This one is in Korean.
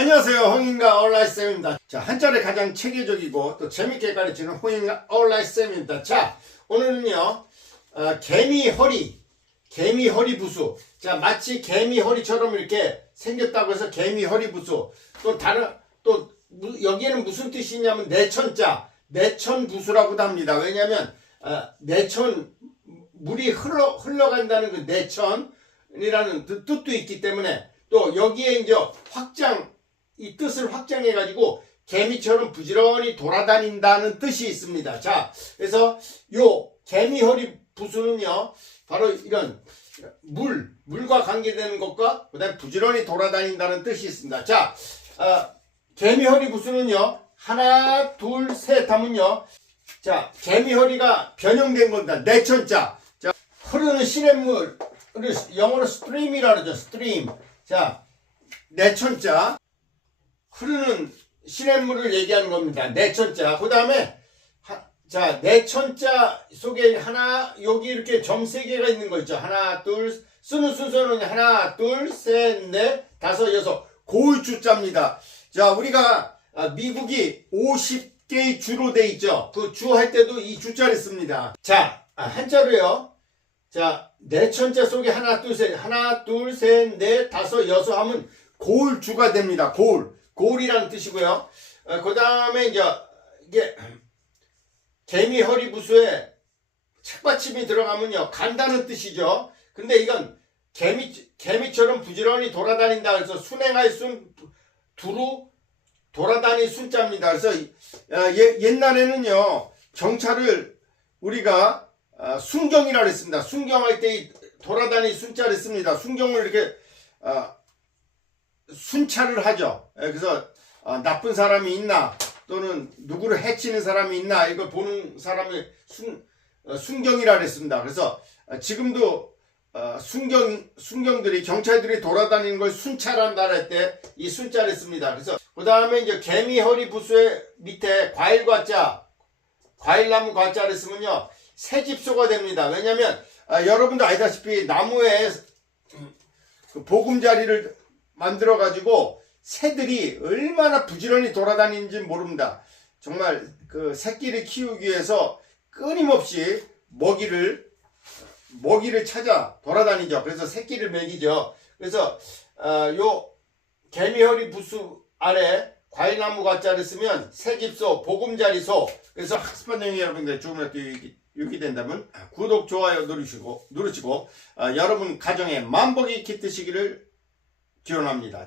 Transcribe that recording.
안녕하세요. 홍인가 온라인쌤입니다. 자, 한자리 가장 체계적이고 또 재밌게 가르치는 홍인가 온라인쌤입니다. 자, 오늘은요, 어, 개미 허리, 개미 허리 부수. 자, 마치 개미 허리처럼 이렇게 생겼다고 해서 개미 허리 부수. 또 다른, 또, 무- 여기에는 무슨 뜻이 있냐면 내천자, 내천 부수라고도 합니다. 왜냐면, 어, 내천, 물이 흘러, 흘러간다는 그 내천이라는 뜻- 뜻도 있기 때문에 또 여기에 이제 확장, 이 뜻을 확장해 가지고 개미처럼 부지런히 돌아다닌다는 뜻이 있습니다. 자, 그래서 요 개미허리 부수는요, 바로 이런 물, 물과 관계되는 것과 그다음 에 부지런히 돌아다닌다는 뜻이 있습니다. 자, 어, 개미허리 부수는요, 하나, 둘, 셋 하면요, 자, 개미허리가 변형된 겁니다. 내천자. 자, 흐르는 시냇물을 영어로 스트림이라 그러죠. 스트림. 자, 내천자. 흐르는 시냇물을 얘기하는 겁니다. 내천자. 그 다음에, 자, 내천자 속에 하나, 여기 이렇게 점 세 개가 있는 거 있죠. 하나, 둘, 쓰는 순서는 하나, 둘, 셋, 넷, 다섯, 여섯. 고유주자입니다. 자, 우리가 아, 미국이 50개의 주로 돼 있죠. 그 주 할 때도 이 주자를 씁니다. 자, 아, 한자로요. 자, 내천자 속에 하나, 둘, 셋, 하나, 둘, 셋, 넷, 다섯, 여섯 하면 고울주가 됩니다. 고울. 고울이라는 뜻이고요. 그 다음에 이제 이게 개미 허리 부수에 책받침이 들어가면요. 간다는 뜻이죠. 근데 이건 개미, 개미처럼 부지런히 돌아다닌다. 그래서 순행할 순, 두루 돌아다니 순자입니다. 그래서 예- 옛날에는요. 정찰을 우리가 아, 순경이라고 했습니다. 순경할 때이 돌아다니 순자를 씁니다. 순경을 이렇게 아, 순찰을 하죠. 예, 그래서 아, 나쁜 사람이 있나 또는 누구를 해치는 사람이 있나 이걸 보는 사람이 순, 어, 순경이라 그랬습니다. 그래서 아, 지금도 어, 순경 순경들이 경찰들이 돌아다니는 걸 순찰한다 할 때 이 순자를 씁니다. 그래서 그 다음에 이제 개미 허리 부수의 밑에 과일 과자 과일나무 과자를 쓰면요 새집소가 됩니다. 왜냐하면 아, 여러분도 알다시피 나무에 음, 그 보금자리를 만들어 가지고 새들이 얼마나 부지런히 돌아다니는지 모릅니다. 정말 그 새끼를 키우기 위해서 끊임없이 먹이를 먹이를 찾아 돌아다니죠. 그래서 새끼를 먹이죠. 그래서 어, 요 개미허리 부수 아래 과일나무 과자를 쓰면 새집소, 보금자리소. 그래서 학습반영이 여러분들 조금이라도 유익이, 유익이 된다면 구독, 좋아요 누르시고 누르시고 어, 여러분 가정에 만복이 깃드시기를 기원합니다.